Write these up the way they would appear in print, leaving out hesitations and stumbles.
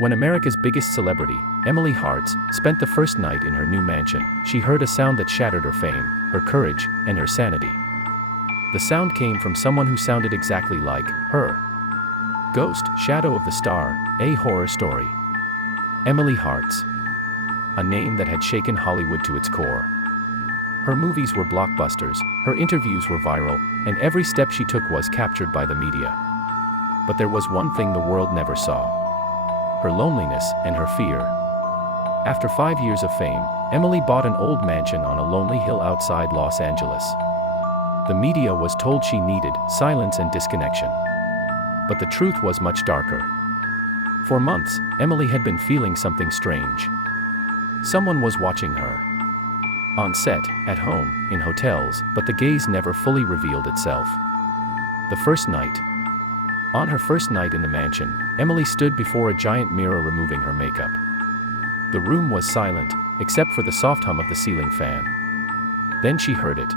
When America's biggest celebrity, Emily Hartz, spent the first night in her new mansion, she heard a sound that shattered her fame, her courage, and her sanity. The sound came from someone who sounded exactly like her. Ghost, Shadow of the Star, a horror story. Emily Hartz. A name that had shaken Hollywood to its core. Her movies were blockbusters, her interviews were viral, and every step she took was captured by the media. But there was one thing the world never saw. Her loneliness and her fear. After 5 years of fame, Emily bought an old mansion on a lonely hill outside Los Angeles. The media was told she needed silence and disconnection. But the truth was much darker. For months, Emily had been feeling something strange. Someone was watching her. On set, at home, in hotels, but the gaze never fully revealed itself. The first night. On her first night in the mansion, Emily stood before a giant mirror removing her makeup. The room was silent, except for the soft hum of the ceiling fan. Then she heard it.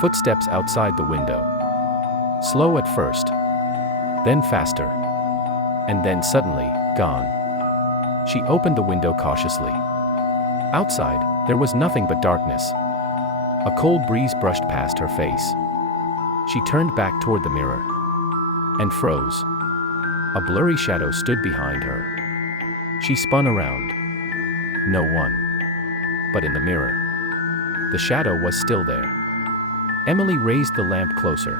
Footsteps outside the window. Slow at first. Then faster. And then suddenly, gone. She opened the window cautiously. Outside, there was nothing but darkness. A cold breeze brushed past her face. She turned back toward the mirror. And froze. A blurry shadow stood behind her. She spun around. No one. But in the mirror. The shadow was still there. Emily raised the lamp closer.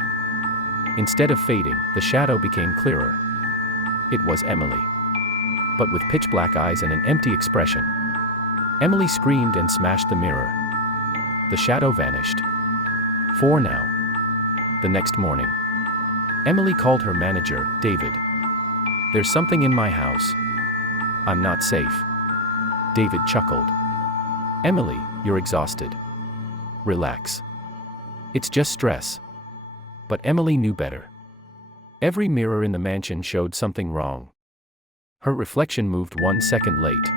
Instead of fading, the shadow became clearer. It was Emily. But with pitch black eyes and an empty expression. Emily screamed and smashed the mirror. The shadow vanished. For now. The next morning. Emily called her manager, David. "There's something in my house. I'm not safe." David chuckled. "Emily, you're exhausted. Relax. It's just stress." But Emily knew better. Every mirror in the mansion showed something wrong. Her reflection moved 1 second late.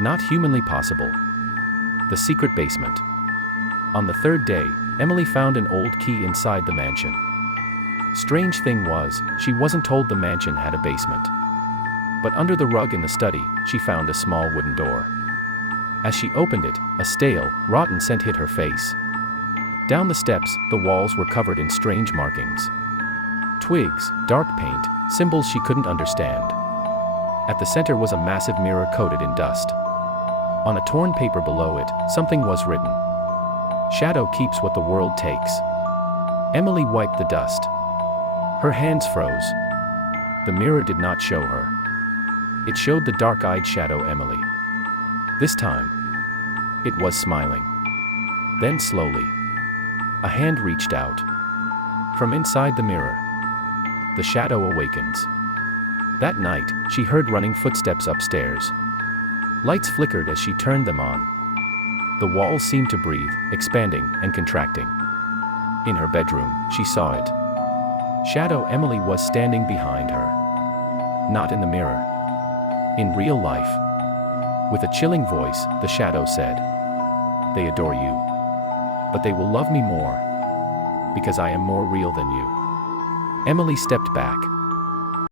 Not humanly possible. The secret basement. On the third day, Emily found an old key inside the mansion. Strange thing was, she wasn't told the mansion had a basement. But under the rug in the study, she found a small wooden door. As she opened it, a stale, rotten scent hit her face. Down the steps, the walls were covered in strange markings. Twigs, dark paint, symbols she couldn't understand. At the center was a massive mirror coated in dust. On a torn paper below it, something was written. "Shadow keeps what the world takes." Emily wiped the dust. Her hands froze. The mirror did not show her. It showed the dark-eyed shadow Emily. This time, it was smiling. Then slowly, a hand reached out. From inside the mirror, the shadow awakens. That night, she heard running footsteps upstairs. Lights flickered as she turned them on. The walls seemed to breathe, expanding and contracting. In her bedroom, she saw it. Shadow Emily was standing behind her. Not in the mirror. In real life. With a chilling voice, the shadow said, "They adore you. But they will love me more. Because I am more real than you." Emily stepped back.